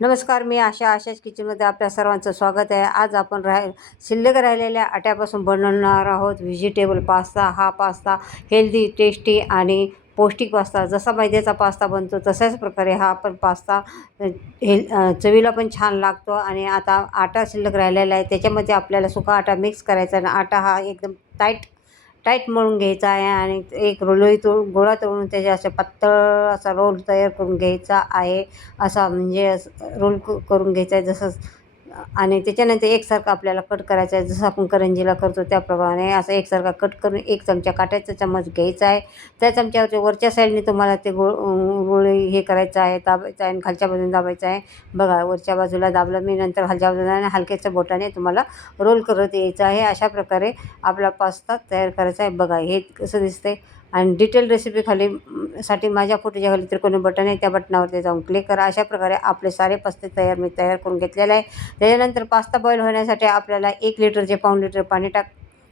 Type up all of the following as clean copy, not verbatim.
नमस्कार, मी अशाच किचनमध्ये आपल्या सर्वांचं स्वागत आहे. आज आपण शिल्लक राहिलेल्या आट्यापासून बनवणार आहोत व्हेजिटेबल पास्ता. हा पास्ता हेल्दी, टेस्टी आणि पौष्टिक पास्ता. जसा मैद्याचा पास्ता बनतो तशाच प्रकारे हा पण पास्ता चवीला पण छान लागतो. आणि आता आटा शिल्लक राहिलेला आहे, त्याच्यामध्ये आपल्याला सुका आटा मिक्स करायचा आणि आटा हा एकदम टाईट टाईट मळून घ्यायचा आहे. आणि एक गोळा तळून त्याचे असे पातळ असा रोल तयार करून घ्यायचा आहे. असा म्हणजे रोल करून घ्यायचा आहे जसं. आणि त्याच्यानंतर एकसारखा आपल्याला कट करायचा आहे, जसं आपण करंजीला करतो त्याप्रमाणे असं एकसारखा कट करून एक चमचा काट्याचा चम्मच घ्यायचा आहे. त्या चमच्यावरच्या वरच्या साईडने तुम्हाला ते गोळे हे करायचं आहे, दाबायचं आहे आणि खालच्या बाजूने दाबायचं आहे. बघा, वरच्या बाजूला दाबलं मी, नंतर खालच्या बाजूला हलक्याच्या बोटाने तुम्हाला रोल करत यायचं आहे. अशा प्रकारे आपला पास्ता तयार करायचा आहे. बघा हे कसं दिसतंय. आणि डिटेल रेसिपी साठी माझ्या फोटोच्या खाली त्रिकोणी बटन आहे, त्या बटनावरती जाऊन क्लिक करा. अशा प्रकारे आपले सारे पास्ते मी तयार करून घेतलेले आहे. त्याच्यानंतर पास्ता बॉईल होण्यासाठी आपल्याला 1 लिटर ते पाऊण लिटर पाणी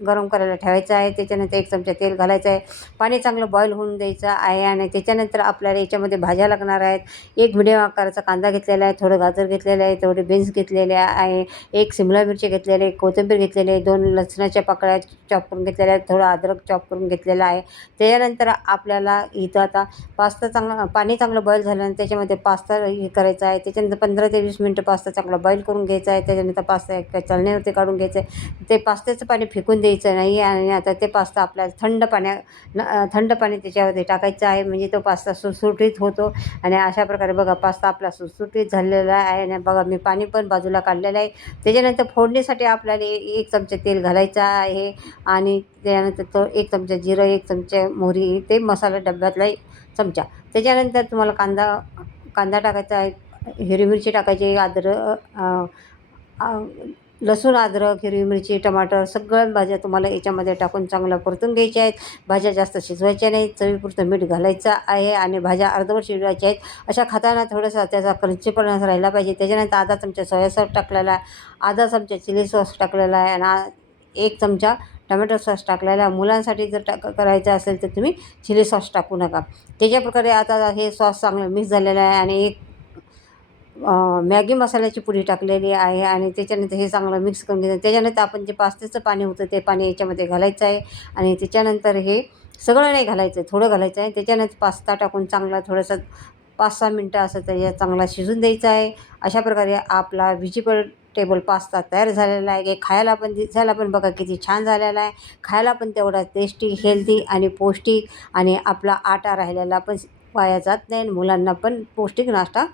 गरम करायला ठेवायचं आहे. त्याच्यानंतर 1 चमचा तेल घालायचं आहे. पाणी चांगलं बॉईल होऊन द्यायचं आहे. आणि त्याच्यानंतर आपल्याला याच्यामध्ये भाज्या लागणार आहेत. 1 मिडियम आकाराचा कांदा घेतलेला आहे, थोडं गाजर घेतलेलं आहे, थोडे बीन्स घेतलेले आहे, 1 शिमला मिरची घेतलेली आहे, कोथिंबीर घेतलेली आहे, 2 लसणाच्या पाकळ्या चॉप करून घेतलेल्या आहेत, थोडं अद्रक चॉप करून घेतलेलं आहे. त्याच्यानंतर आपल्याला इथं आता पाणी चांगलं बॉईल झाल्यानंतर त्याच्यामध्ये पास्ता हे करायचा आहे. त्याच्यानंतर 15 ते 20 मिनटं पास्ता चांगला बॉईल करून घ्यायचा आहे. त्याच्यानंतर पास्ता एका चाळणीवरती काढून घ्यायचं आहे. ते पास्त्याचं पाणी फेकून द्यायचं नाही. आणि आता ते पास्ता आपल्याला थंड पाणी त्याच्यावरती टाकायचं आहे, म्हणजे तो पास्ता सुटसुटीत होतो. आणि अशा प्रकारे बघा पास्ता आपला सुटसुटीत झालेला आहे. आणि बघा मी पाणी पण बाजूला काढलेलं आहे. त्याच्यानंतर फोडणीसाठी आपल्याला 1 चमचा तेल घालायचं आहे. आणि त्यानंतर तो 1 चमचा जिरं, 1 चमचा मोहरी, ते मसाला डब्यातला 1 चमचा. त्याच्यानंतर तुम्हाला कांदा टाकायचा आहे, हिरवी मिरची टाकायची, लसूण, अद्रक, हिरवी मिरची, टमाटर सगळ्या भाज्या तुम्हाला याच्यामध्ये टाकून चांगलं परतून घ्यायच्या आहेत. भाज्या जास्त शिजवायच्या नाहीत, चवीपुरतं मीठ घालायचं आहे. आणि भाज्या अर्धवट शिजवायच्या आहेत. अशा खाताना थोडासा त्याचा क्रंचीपणा राहिला पाहिजे. त्याच्यानंतर अर्धा चमचा सोया सॉस टाकलेला आहे, अर्धा चमचा चिली सॉस टाकलेला आहे, आणि 1 चमचा टोमॅटो सॉस टाकलेला आहे. मुलांसाठी जर करायचं असेल तर तुम्ही चिली सॉस टाकू नका. त्याच्या प्रकारे आता हे सॉस चांगलं मिक्स झालेलं आहे. आणि 1 मॅगी मसाल्याची पुडी टाकलेली आहे. आणि त्याच्यानंतर हे चांगलं मिक्स करून घ्यायचं. त्याच्यानंतर आपण जे पास्त्याचं पाणी होतं ते पाणी याच्यामध्ये घालायचं आहे. आणि त्याच्यानंतर हे सगळं नाही घालायचं आहे, थोडं घालायचं आहे. त्याच्यानंतर पास्ता टाकून चांगला थोडंसं 5-6 मिनटं असं त्याच्यात चांगला शिजून द्यायचा आहे. अशा प्रकारे आपला व्हेजिटेबल पास्ता तयार झालेला आहे. खायला पण दिसायला पण बघा किती छान झालेला आहे. खायला पण तेवढा टेस्टी, हेल्दी आणि पौष्टिक. आणि आपला आटा राहिलेला पण वाया जात नाही. मुलांना पण पौष्टिक नाश्ता